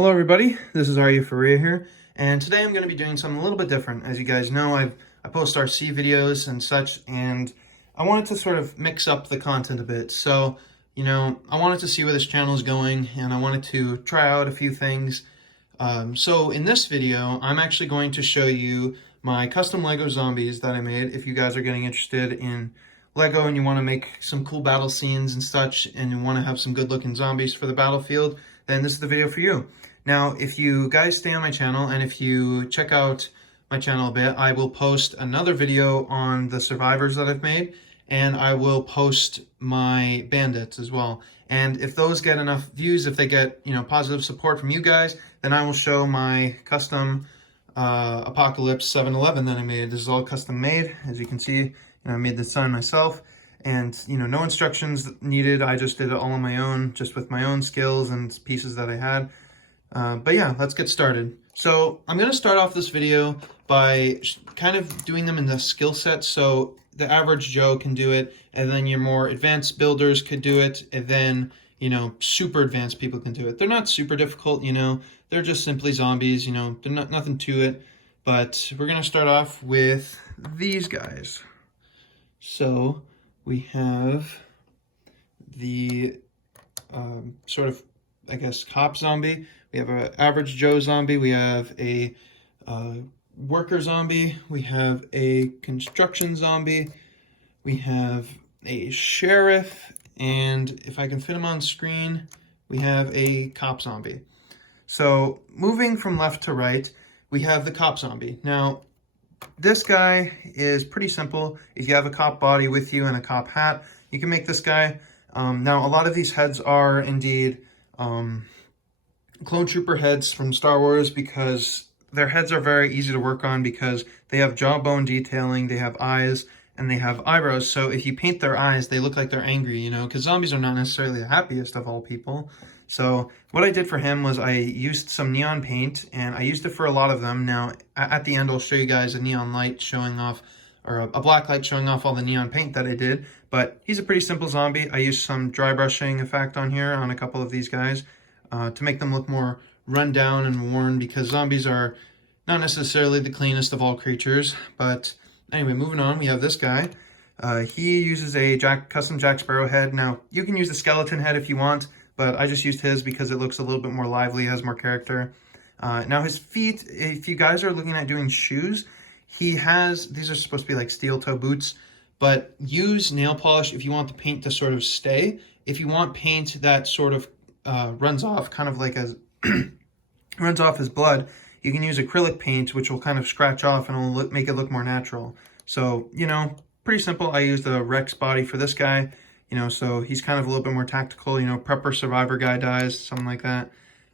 Hello everybody, this is Arya Faria here, and today I'm going to be doing something a little bit different. As you guys know, I post RC videos and such, and I wanted to sort of mix up the content a bit. So, I wanted to see where this channel is going, and I wanted to try out a few things. So in this video, I'm actually going to show you my custom Lego zombies that I made. If you guys are getting interested in Lego and you want to make some cool battle scenes and such, and you want to have some good looking zombies for the battlefield, then this is the video for you. Now, if you guys stay on my channel and if you check out my channel a bit, I will post another video on the survivors that I've made, and I will post my bandits as well. And if those get enough views, if they get, positive support from you guys, then I will show my custom Apocalypse 711 that I made. This is all custom made. As you can see, I made this sign myself, and no instructions needed. I just did it all on my own, just with my own skills and pieces that I had. But yeah, let's get started. So I'm going to start off this video by kind of doing them in the skill set. So the average Joe can do it, and then your more advanced builders could do it, and then, super advanced people can do it. They're not super difficult, they're just simply zombies, they're not nothing to it. But we're going to start off with these guys. So we have the sort of, I guess, cop zombie. We have an average Joe zombie. We have a worker zombie. We have a construction zombie. We have a sheriff. And if I can fit him on screen, we have a cop zombie. So moving from left to right, we have the cop zombie. Now, this guy is pretty simple. If you have a cop body with you and a cop hat, you can make this guy. Now, a lot of these heads are indeed clone trooper heads from Star Wars, because their heads are very easy to work on because they have jawbone detailing, they have eyes, and they have eyebrows. So if you paint their eyes, they look like they're angry, because zombies are not necessarily the happiest of all people. So what I did for him was I used some neon paint, and I used it for a lot of them. Now, at the end, I'll show you guys a neon light showing off, or a black light showing off all the neon paint that I did. But he's a pretty simple zombie. I used some dry brushing effect on here on a couple of these guys to make them look more run down and worn, because zombies are not necessarily the cleanest of all creatures. But anyway, moving on, we have this guy. He uses a custom Jack Sparrow head. Now, you can use a skeleton head if you want, but I just used his because it looks a little bit more lively, has more character. Now his feet, if you guys are looking at doing shoes, these are supposed to be like steel toe boots, but use nail polish if you want the paint to sort of stay. If you want paint that sort of runs off, kind of like as runs off as blood, you can use acrylic paint, which will kind of scratch off and will make it look more natural. So, pretty simple. I used a Rex body for this guy. So he's kind of a little bit more tactical, prepper survivor guy dies, something like that.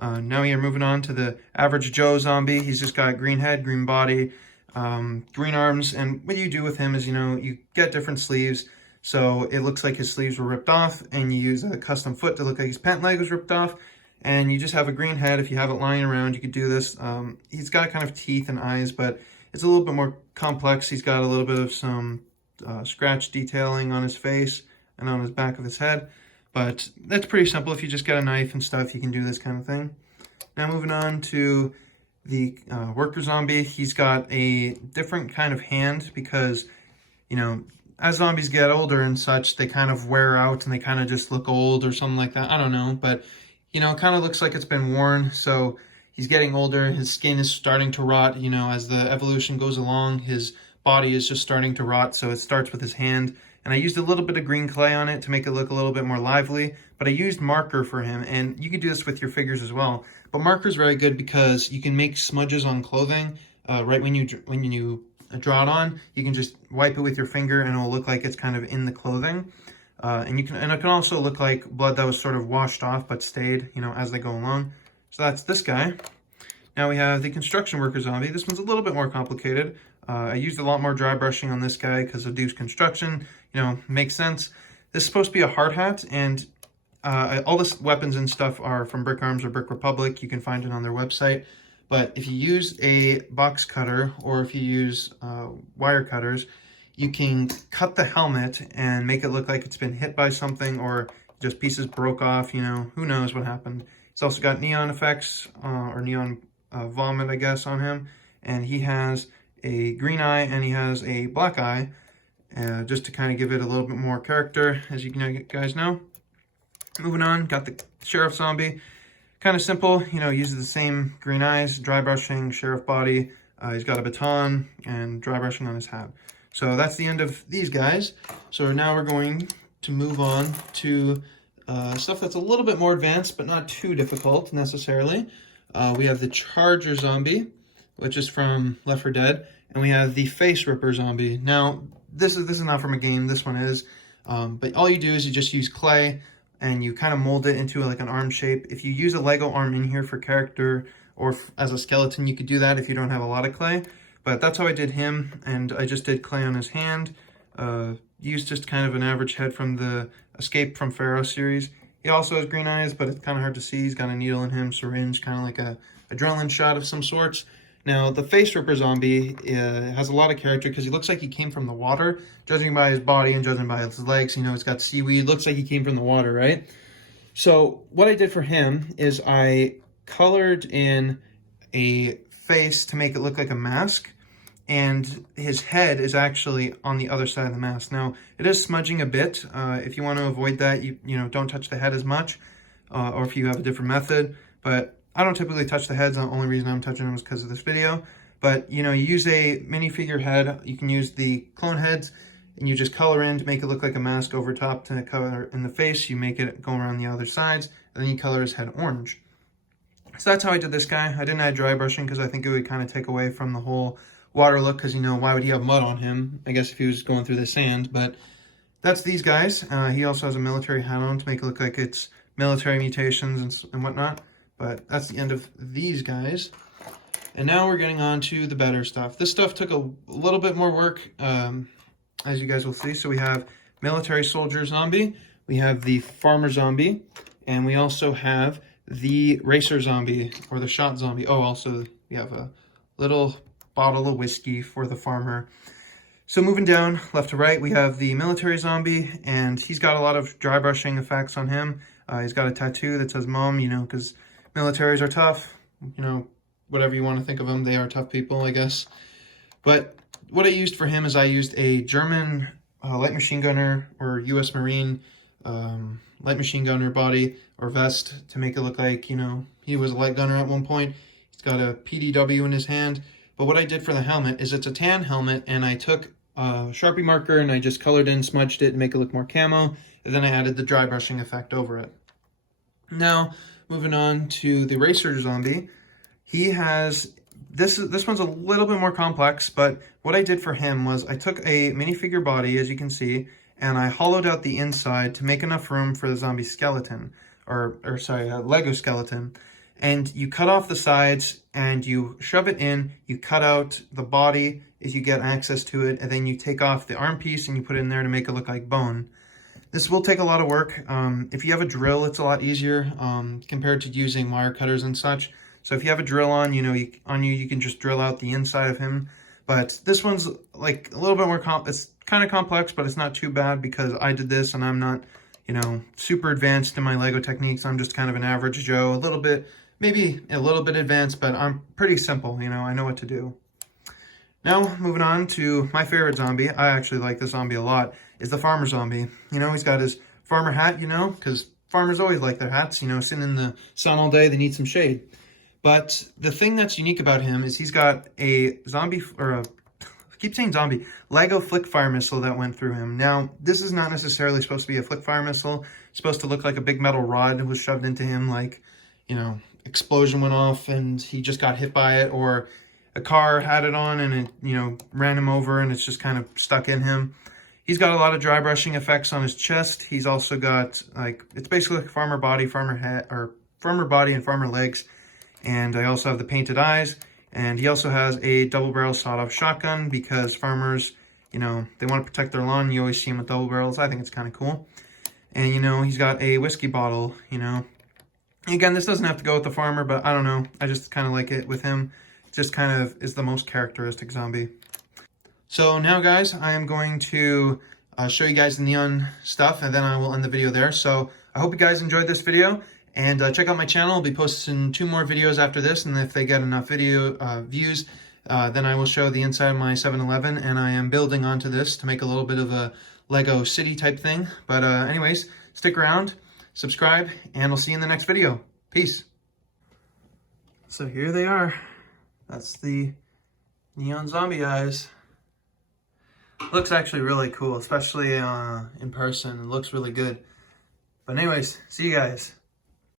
Now you're moving on to the average Joe zombie. He's just got green head, green body, green arms. And what you do with him is, you get different sleeves. So it looks like his sleeves were ripped off, and you use a custom foot to look like his pant leg was ripped off. And you just have a green head. If you have it lying around, you could do this. He's got kind of teeth and eyes, but it's a little bit more complex. He's got a little bit of some scratch detailing on his face and on his back of his head, but that's pretty simple. If you just get a knife and stuff, you can do this kind of thing. Now moving on to the worker zombie, he's got a different kind of hand because, as zombies get older and such, they kind of wear out and they kind of just look old or something like that. I don't know, but, it kind of looks like it's been worn. So he's getting older. His skin is starting to rot. As the evolution goes along, his body is just starting to rot. So it starts with his hand. And I used a little bit of green clay on it to make it look a little bit more lively, but I used marker for him, and you could do this with your figures as well. But marker is very good because you can make smudges on clothing right when you draw it on. You can just wipe it with your finger, and it will look like it's kind of in the clothing. And it can also look like blood that was sort of washed off but stayed, as they go along. So that's this guy. Now we have the construction worker zombie. This one's a little bit more complicated. I used a lot more dry brushing on this guy because of Deuce Construction. Makes sense. This is supposed to be a hard hat, and all the weapons and stuff are from Brick Arms or Brick Republic. You can find it on their website. But if you use a box cutter, or if you use wire cutters, you can cut the helmet and make it look like it's been hit by something, or just pieces broke off, who knows what happened. He's also got neon effects, or neon vomit, I guess, on him. And he has a green eye and he has a black eye, just to kind of give it a little bit more character, as you guys know. Moving on, got the Sheriff Zombie. Kind of simple, you know, uses the same green eyes, dry brushing, Sheriff body. He's got a baton and dry brushing on his hat. So that's the end of these guys. So now we're going to move on to stuff that's a little bit more advanced, but not too difficult necessarily. We have the Charger Zombie, which is from Left 4 Dead, and we have the Face Ripper Zombie. Now, this is not from a game, this one is, but all you do is you just use clay, and you kind of mold it into like an arm shape. If you use a Lego arm in here for character, or as a skeleton, you could do that if you don't have a lot of clay. But that's how I did him, and I just did clay on his hand. Used just kind of an average head from the Escape from Pharaoh series. He also has green eyes, but it's kind of hard to see. He's got a needle in him, syringe, kind of like a adrenaline shot of some sorts. Now, the Face Ripper Zombie has a lot of character because he looks like he came from the water. Judging by his body and judging by his legs, you know, he's got seaweed. Looks like he came from the water, right? So what I did for him is I colored in a face to make it look like a mask. And his head is actually on the other side of the mask. Now, it is smudging a bit. If you want to avoid that, you know, don't touch the head as much, or if you have a different method. But I don't typically touch the heads. The only reason I'm touching them is because of this video. But, you know, you use a minifigure head. You can use the clone heads, and you just color in to make it look like a mask over top to color in the face. You make it go around the other sides, and then you color his head orange. So that's how I did this guy. I didn't add dry brushing because I think it would kind of take away from the whole water look, because, you know, why would he have mud on him? I guess if he was going through the sand. But that's these guys. He also has a military hat on to make it look like it's military mutations and whatnot. But that's the end of these guys. And now we're getting on to the better stuff. This stuff took a little bit more work, as you guys will see. So we have Military Soldier Zombie, we have the Farmer Zombie, and we also have the Racer Zombie, or the Shot Zombie. Oh, also we have a little bottle of whiskey for the farmer. So moving down left to right, we have the Military Zombie, and he's got a lot of dry brushing effects on him. He's got a tattoo that says Mom, you know, because militaries are tough, you know, whatever you want to think of them, they are tough people, I guess. But what I used for him is I used a German light machine gunner or U.S. Marine light machine gunner body or vest to make it look like, you know, he was a light gunner at one point. He's got a PDW in his hand. But what I did for the helmet is it's a tan helmet, and I took a Sharpie marker and I just colored in, smudged it to make it look more camo, and then I added the dry brushing effect over it. Now, moving on to the Racer Zombie. He has, this one's a little bit more complex, but what I did for him was I took a minifigure body, as you can see, and I hollowed out the inside to make enough room for the zombie skeleton, or sorry, a Lego skeleton. And you cut off the sides and you shove it in, you cut out the body if you get access to it, and then you take off the arm piece and you put it in there to make it look like bone. This will take a lot of work. If you have a drill, it's a lot easier compared to using wire cutters and such. So if you have a drill on, you know, you can just drill out the inside of him. But this one's like a little bit more, it's kind of complex, but it's not too bad because I did this and I'm not, you know, super advanced in my Lego techniques. I'm just kind of an average Joe, a little bit, maybe a little bit advanced, but I'm pretty simple, you know, I know what to do. Now, moving on to my favorite zombie, I actually like this zombie a lot, is the Farmer Zombie. You know, he's got his farmer hat, you know, because farmers always like their hats, you know, sitting in the sun all day, they need some shade. But the thing that's unique about him is he's got a zombie, or a, I keep saying zombie, Lego flick fire missile that went through him. Now, this is not necessarily supposed to be a flick fire missile. It's supposed to look like a big metal rod that was shoved into him, like, you know, explosion went off and he just got hit by it, or a car had it on and it, you know, ran him over and it's just kind of stuck in him. He's got a lot of dry brushing effects on his chest. He's also got, like, it's basically like farmer body, farmer head, or farmer body and farmer legs. And I also have the painted eyes. And he also has a double barrel sawed-off shotgun because farmers, you know, they want to protect their lawn. You always see them with double barrels. I think it's kind of cool. And, you know, he's got a whiskey bottle, you know. Again, this doesn't have to go with the farmer, but I don't know. I just kind of like it with him. It just kind of is the most characteristic zombie. So now, guys, I am going to show you guys the neon stuff, and then I will end the video there. So I hope you guys enjoyed this video. And check out my channel. I'll be posting 2 more videos after this, and if they get enough video views, then I will show the inside of my 7-Eleven, and I am building onto this to make a little bit of a Lego city type thing. But anyways, stick around, subscribe, and we'll see you in the next video. Peace. So here they are. That's the neon zombie eyes. Looks actually really cool, especially in person. It looks really good. But anyways, see you guys.